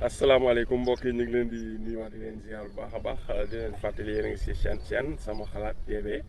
asalaamaaleykum mbokk yi ñu ngi leen di nuyuwaat di leen ziar bu baax a baax di leen fàttali yéen a ngi si chaîne sama xalaat TV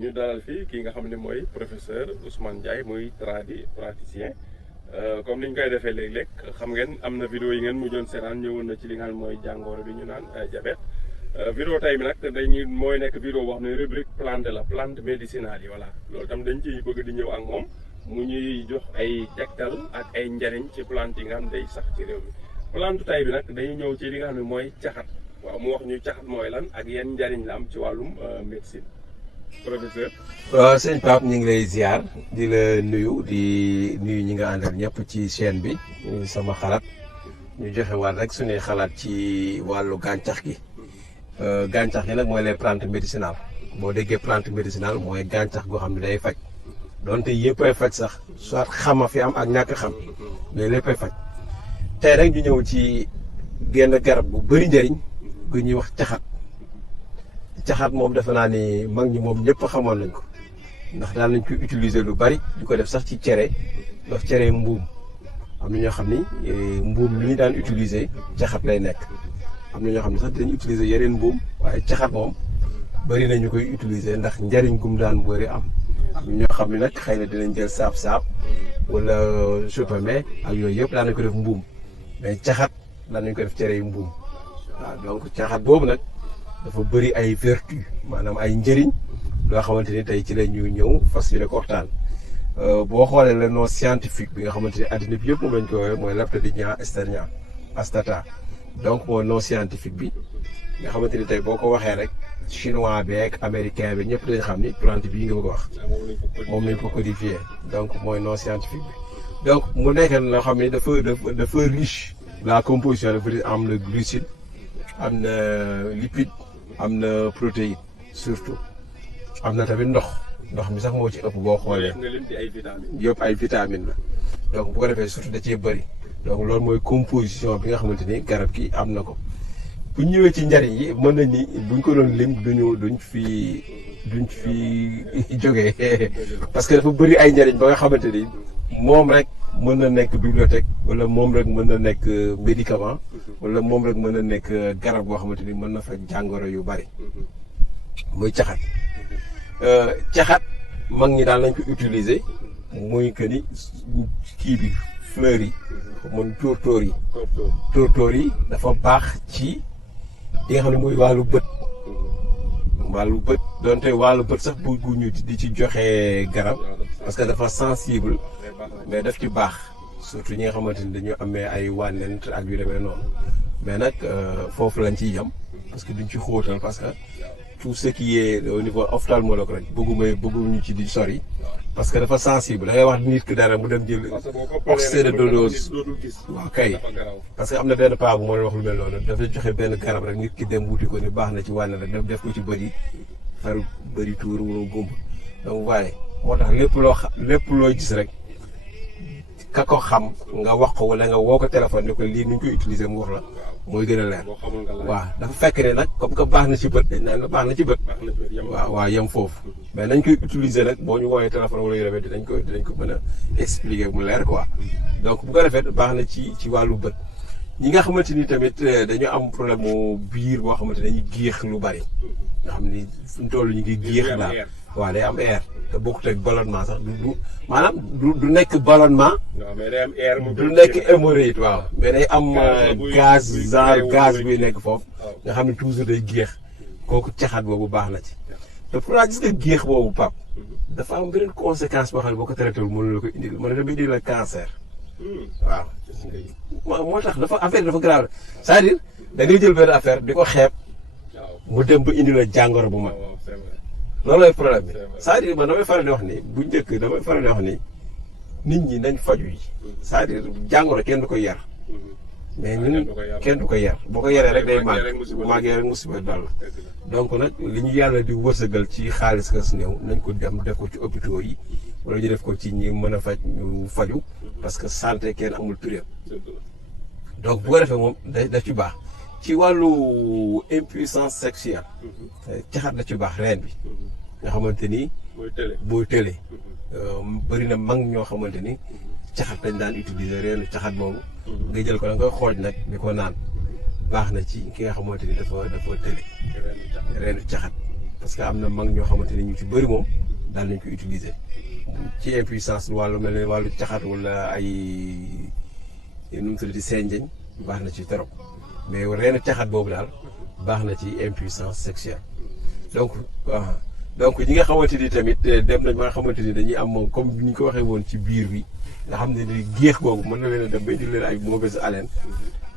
ñu dalal fii kii nga xam ne mooy professeur Ousmane Ndiaye muy praticien comme ni ñu koy defee léeg-léeg xam ngeen am na vidéo yi ngeen mujjoon seetaan ñëwoon na ci li nga xam ne mooy jàngoro bi ñu naan diabète vidéo tey bi nag dañuy mooy nekk vidéo boo xam ne rubrique plante la plante médicinale yi voilà loolu tam dañ ciy bëgg di ñëw ak moom mu ñuy jox ay tegtal ak ay njariñ ci plante yi nga xam ne day sax ci réew mi. plante tay bi nag dañuy ñëw ci li nga xam ne mooy caxat waaw mu wax ñu caxat mooy lan ak yenn njariñ la am ci wàllum médecine professeur. waaw sëñ Pape ñu ngi lay ziar di la nuyu ñi nga àndal ñëpp ci chaîne bi sama xalaat ñu joxe waat rek suñuy xalaat ci wàllu gàncax gi gàncax gi nag mooy les plantes médicinales boo déggee plante médicinale mooy gàncax goo xam ne day faj donte yëppay faj sax soit xama fi am ak ñàkk xam mais léppay faj. tey rek ñu ñëw ci genn garab bu bëri njëriñ gu ñuy wax caxat moom defe naa ni mag ñi moom ñëpp xamoon nañ ko ndax daan nañ ko utiliser lu bari di ko def sax ci cere daf cere mbuum am na ñoo xam ni mbuum li ñu daan utiliser caxat lay nekk am na ñoo xam ne sax dañu utiliser yeneen mbuum waaye caxat moom bëri nañu koy utiliser ndax njëriñ gum daan bëri am ñoo xam ne nag xëy na dinañ jël saab-saab wala chopame ak yooyu yëpp daan nañ ko def mbuum mais caxat lan nañ ko def cere yu mbuum waaw donc caxat boobu nag dafa bëri ay vertu maanaam ay njëriñ loo xamante ni tey ci la ñu ñëw fas yéene ko waxtaan boo xoolee le nom scientifique bi nga xamante ni addina bi yëpp moom lañ ko woowee mooy Laptodicnia esternia astata donc mooy nom scientifique bi nga xamante ni tey boo ko waxee rek chinois beeg américain bi ñëpp dañ xam ni plante bii nga bëgg a wax moom lañ ko codifié donc mooy nom scientifique bi donc mu nekk loo xam ne dafa riche la composition dafa riche am na glucide am na lipide am na protéine surtout am na tamit ndox mi sax moo ci ëpp boo xoolee yëpp ay vitamines la donc bu ko defee surtout da cee bëri donc loolu mooy composition bi nga xamante ni garab gi am na ko bu ñëwee ci njariñ yi mën nañ ni buñ ko doon lim duñ fi jógee parce que dafa bëri ay njariñ ba nga xamante ni moom rek mën na nekk bibliothèque wala moom rek mën na nekk médicament wala moom rek mën na nekk garab goo xamante ni mën na faj jàngoro yu bari muy caxat mag ñi daal lañ ko utiliser muy que ni kii bi fleurs yi mun tóortóor yi dafa baax ci li nga xam ne muy wàllu bët donte wàllu bët sax bëgguñu di ci joxe garab parce que dafa sensible mais daf ci baax surtout ñi nga xamante ni dañu amee ay wànnent ak yu demee noonu mais nag foofu lañ ciy yem parce que duñ ci xóotal parce que tout ce qui est au niveau ophtalmologue rek bëgguñu ci di sori parce que dafa sensible da ngay wax nit ki dara mu dem jël oxyde de dose waaw kay parce que am na benn paa bu moo leen wax lu mel noonu dafa joxe benn garab rek nit ki dem wuti ko ni baax na ci wànnent rek def ko ci bëri faru bëri tuur wala gumb donc waaye moo tax lépp loo gis rek ka ko xam nga wax ko wala nga woo ko téléphone ni ko lii ni ñu koy utiliser mu wax la mooy gën a leer waaw dafa fekk ne nag comme que baax na ci bët dañ naan la baax na ci bët waaw yem foofu mais nañ koy utiliser nag boo ñu woowee téléphone wala yu demee dinañ ko mën a expliquer mu leer quoi donc bu ko defee baax na ci wàllu bët ñi nga xamante ni tamit dañu am problème mu biir boo xamante ne dañuy géex lu bari nga xam ni fu ñu toll ñu ngi géex daal waaw day am air te bokkut ak ballonnement sax maanaam du nekk ballonnement du nekk hémorroïde waaw mais day am gaz buy nekk foofu nga xam ne toujours day géex kooku caxat boobu baax na ci te pourtant gis nga géex boobu pap dafa am beneen conséquence boo xam ne boo ko traité wul mënu la ko indil mën na dama indil la cancer waaw moo tax dafa affaire dafa grave c'est-à-dire da ngay jël benn affaire di ko xeeb mu dem ba indi la jàngoro bu mag loolu lay problème bi c'est-à-dire man damay faral di wax ni bu njëkk damay faral di wax ni nit ñi nañ faju yi c'est-à-dire jàngoro kenn du ko yar mais ñun kenn du ko yar boo ko yaree rek day màggee rek musiba dal la donc nag li ñu yàlla di wërsëgal ci xaalis kas néew nañ ko dem def ko ci hôpitaux yi wala ñu def ko ci ñi mën a faj ñu faju parce que santé kenn amul prix donc bu ko defee moom daf ci baax ci wàllu impuissance sexuelle caxat la ci baax reen bi nga xamante ni booy tële bëri na mag ñoo xamante ni caxat dañ daan utiliser reenu caxat boobu. nga jël ko da nga koy xooj nag di ko naan baax na ci ki nga xamante ni dafa tële. reenu caxat parce que am na mag ñoo xamante ni ñu ci bëri moom daal nañ ko utiliser ci impuissance wàllu mel ne wàllu caxat wala ay nu mu tuddati senjeñ baax na ci trop mais reenu caxat boobu daal baax na ci impuissance sexuelle donc ñi nga xamante ni tamit dem nañ ba nga xamante ni dañuy am moom comme ni ñu ko waxee woon ci biir bi nga xam ne ni géex googu mën na leen a dem ba indi leen ay mauvaise haleine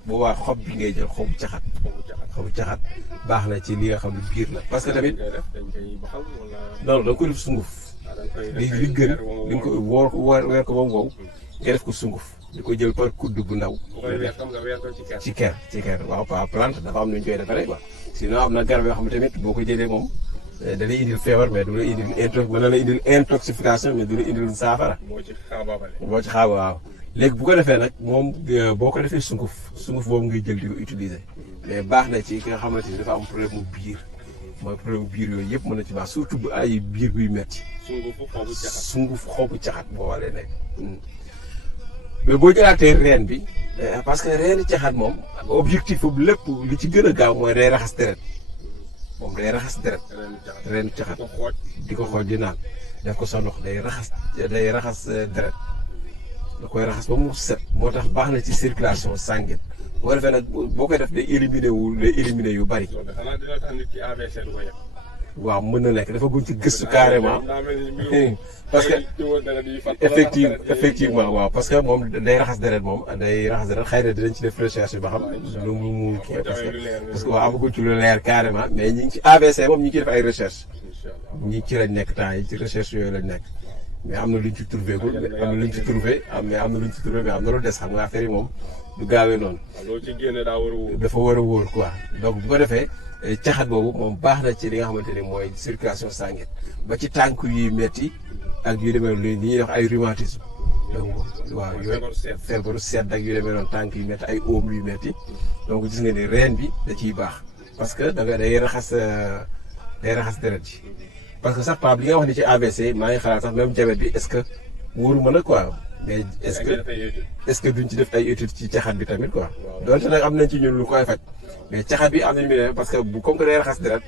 boobaa xob bi ngay jël xobu caxat baax na ci li nga xam ne biir la parce que tamit non da nga koy def sunguf li gën li nga ko weer ko ba mu wow nga def ko sunguf di ko jël par kudd bu ndaw ci ker waaw pas plante dafa am nu ñu koy defaree quoi sinon am na garab yoo xam ne tamit boo ko jëlee moom da lay indil feebar mais du la indil mën na la indil intoxication mais du la indil saafara boo ci xaaba waaw léegi bu ko defee nag moom boo ko defee sunguf boobu ngay jël di ko utiliser mais baax na ci ki nga xamante ni dafa am problème mu biir mooy problème mu biir yooyu yëpp mën na ci baax surtout bu ay biir buy metti sunguf xobu caxat boo waree nekk mais boo jëlaatee reen bi parce que reeni caxat moom objectif bu lépp li ci gën a gaaw mooy day raxas deret moom day raxas deret reenu caxat di ko xooj di naan def ko sa ndox day raxas deret da koy raxas ba mu set moo tax baax na ci circulation sanguine boo defee nag boo koy def day éliminer yu bari waaw mën na nekk dafa guñ ci gëstu carrément parce que effectivement waaw parce que moom day raxas deret xëy na dinañ ci def recherche ba xam lu mu kii parce que waaw amaguñ ci lu leer carrément mais ñi ngi ci AVC moom ñi ngi ciy def ay recherche ñi ci lañ nekk temps yi ci recherche yooyu lañ nekk mais am na luñ ci trouvé gul mais am na luñ ci trouvé mais am na lu des xam nga affaire yi moom du gaawee noonu dafa war a wóor quoi donc bu ko defee caxat boobu moom baax na ci li nga xamante ni mooy circulation sanguine ba ci tànk yuy metti ak yu demee li ñuy wax ay rhumatisme donc waaw yooyu feebaru sedd ak yu demee noonu tànk yu metti ay oom yu metti donc gis nga ni reen bi da ciy baax parce que day raxas deret ji parce que sax Pape li nga wax ni ci AVC maa ngi xalaat sax même diabète bi est-ce que wóoru mën a quoi mais est-ce que duñ ci def ay études ci caxat bi tamit quoi donte nag am nañ ci ñun lu koy faj mais caxat bi am nañu ne parce que bu comme que day raxas deret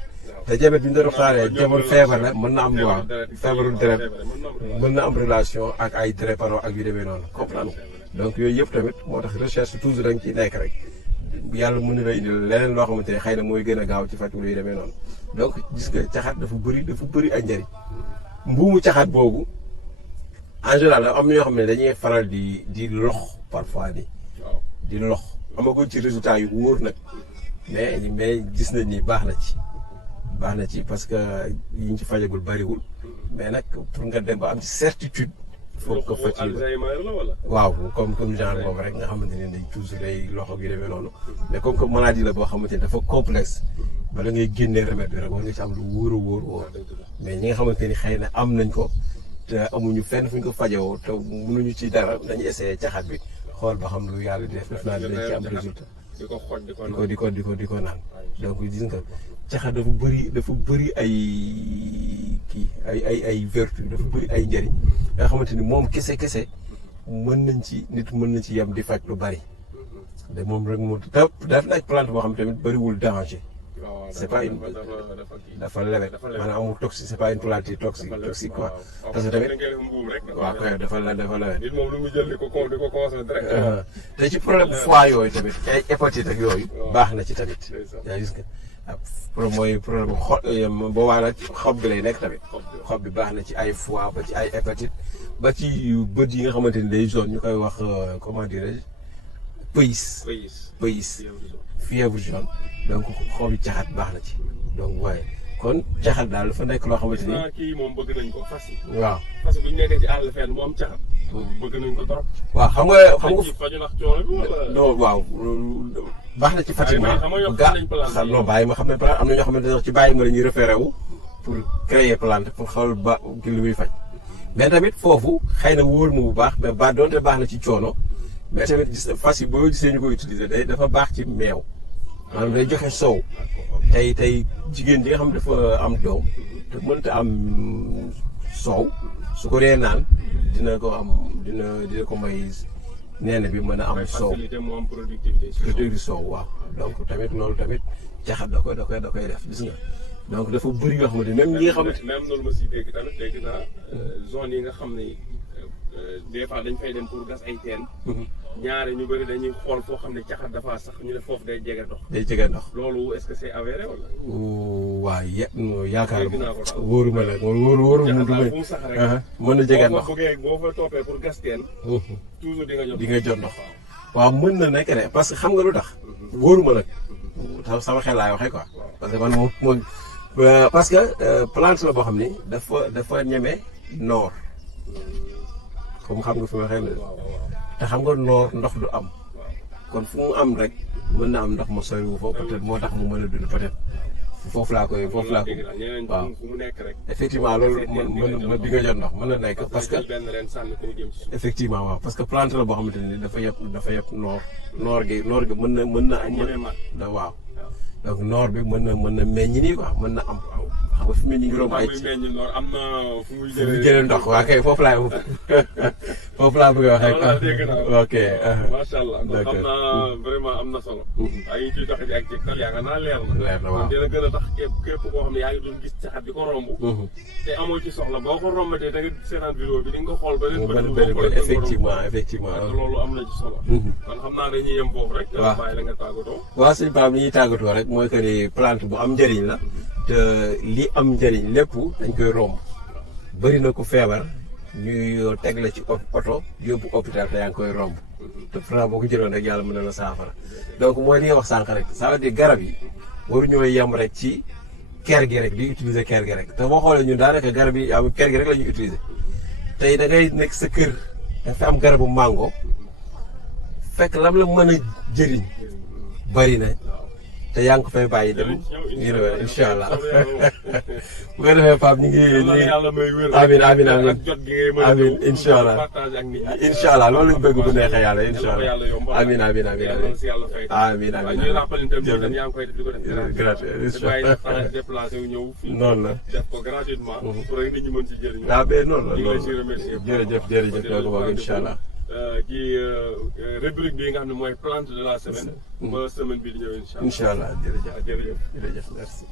te diabète bi ñu doon xaaree jamono feebar la mën na am waaw feebaru deret mën na am relation ak ay drépano ak yu demee noonu comprendre donc yooyu yëpp tamit moo tax recherche toujours da nga ciy nekk rek yàlla mën na la indil leneen loo xamante ne xëy na mooy gën a gaaw ci faj yu demee noonu donc gis nga caxat dafa bëri ay njëriñ mbuumu caxat boobu en général am na ñoo xam ne dañuy faral di lox parfois di lox amaguñ ci résultat yu wóor nag mais gis nañ ni baax na ci parce que yiñ ci fajagul bariwul mais nag pour nga dem ba am ci certitude foog ko faj waaw comme genre boobu rek nga xamante ne day toujours day loxo gi demee noonu mais comme que maladie la boo xamante ne dafa complexe bala ngay génnee remède bi rek war nga ci am lu wóor mais ñi nga xamante ni xëy na am nañ ko te amuñu fenn fu ñu ko fajoo te mënuñu ci dara dañu essayé caxat bi xool ba xam lu yàlla def naa dinañ ci am résultat di ko naan donc gis nga caxat dafa bëri ay ay vertu dafa bëri ay njëriñ nga xamante ni moom kese nit mën na ci yem di faj lu bari de moom rek moo daf nekk plante boo xam tamit bëriwul danger c'est pas une dafa lewet maanaam amul toxique c'est pas une plante toxique quoi parce que tamit waaw kay dafa lewet nit moom lu mu jël di ko consommer direct te ci problème foie yooyu tamit ci ay hépatite ak yooyu baax na ci tamit yaa gis nga mooy problème boobaa nag xob bi lay nekk tamit xob bi baax na ci ay foie ba ci ay hépatite ba ci bët yi nga xamante ni day jaune ñu koy wax comment dirais-je pays fièvre jaune donc xobi caxat baax na ci donc waaye kon caxat daal dafa nekk loo xamante ni kii moom bëgg nañ ko fas yi waaw parce que bu ñu nekkee ci àll fenn mu am caxat bëgg nañ ko trop waaw xam nga faju ndax coono bi wala non waaw baax na ci facilement non bàyyi ma xam ne am na ñoo xamante ne ci bàyyi ma la ñuy référé wu pour créer plante pour xool ba ki lu muy faj mais tamit foofu xëy na wóor mu bu baax mais ba doonte baax na ci coono mais tamit gis fas yi boo gisee ñu ko utiliser dafa baax ci meew maanaam day joxe soow tey jigéen ji nga xam dafa am doom te mënta am soow su ko dee naan dina ko am dina ko may nee bi mën a am soow productivité soow waaw donc tamit loolu tamit caxat da koy def gis nga donc dafa bëri yoo xamante même ñi nga xamante même loolu ma si dégg tamit dégg naa zone yi nga xam ne des fois dañ fay dem pour gas ay teen ñaare ñu bëri dañuy xool foo xam ne caxat dafa sax ñu ne foofu day jege ndox loolu est-ce que c'est avéré wala waaw yaakaar wóoruma la wóoruma du may mën na jege ndox boo fa toppee pour gas teen toujours di nga jot ndox waaw mën na nekk de parce que xam nga lu tax wóoruma nag sama xel laay waxee quoi parce que man moom parce que plante la boo xam ni dafa ñeme noor comme xam nga fi ma waxee la te xam nga noor ndox du am kon fu mu am rek mën na am ndox ma soriwu foofu peut-être moo tax mu mën a dund peut-être foofu laa ko waaw effectivement loolu mën di nga jot ndox mën na nekk parce que effectivement waaw parce que plante la boo xamante ni dafa yëpp noor gi mën na am waaw donc noor bi mën na meññ nii quoi mën na am xam nga fi mu ne ñu ngi romb ay am na fu muy jëlee ndox waa kay foofu laa bëgg a waxee ok macha allah xam naa vraiment am na solo waaye ñu ciy doxe ci ak tegtal yaakaar naa leer na waaw dina gën a tax képp koo xam ne yaa ngi doon gis caxat di ko romb te amoo ci soxla boo ko rombatee da nga seetaan vidéo bi di nga ko xool beneen effectivement loolu am na ci solo kon xam naa dañuy yem foofu rek bàyyi la nga tàggatoo waaw suñu Pape li ñuy tàggatoo rek mooy que ni plante bu am njëriñ la te li am njëriñ lépp dañ koy romb bëri na ko feebar ñuy teg la ci oto yóbbu hôpital te yaa ngi koy romb te pourtant boo ko jëloon rek yàlla mën na la saafara donc mooy li nga wax sànq rek ça veut dire garab yi waruñoo yem rek ci ker gi rek di utiliser ker gi rek te boo xoolee ñun daanaka garab yi am ker gi rek la ñuy utiliser tey da ngay nekk sa kër dafa am garabu mango fekk lam la mën a jëriñ bëri na te yaa ngi ko fay bàyyi dem incha allah bu ko defee Pape ñu ngi amiin incha allah loolu lañ bëgg bu neexee yàlla incha allah amiin noonu la waaw mais noonu la jërëjëf loolu boog incha allah ci rubrique bi nga xam ne mooy plante de la semaine ba semaine bi di ñëw incha allah jërëjëf merci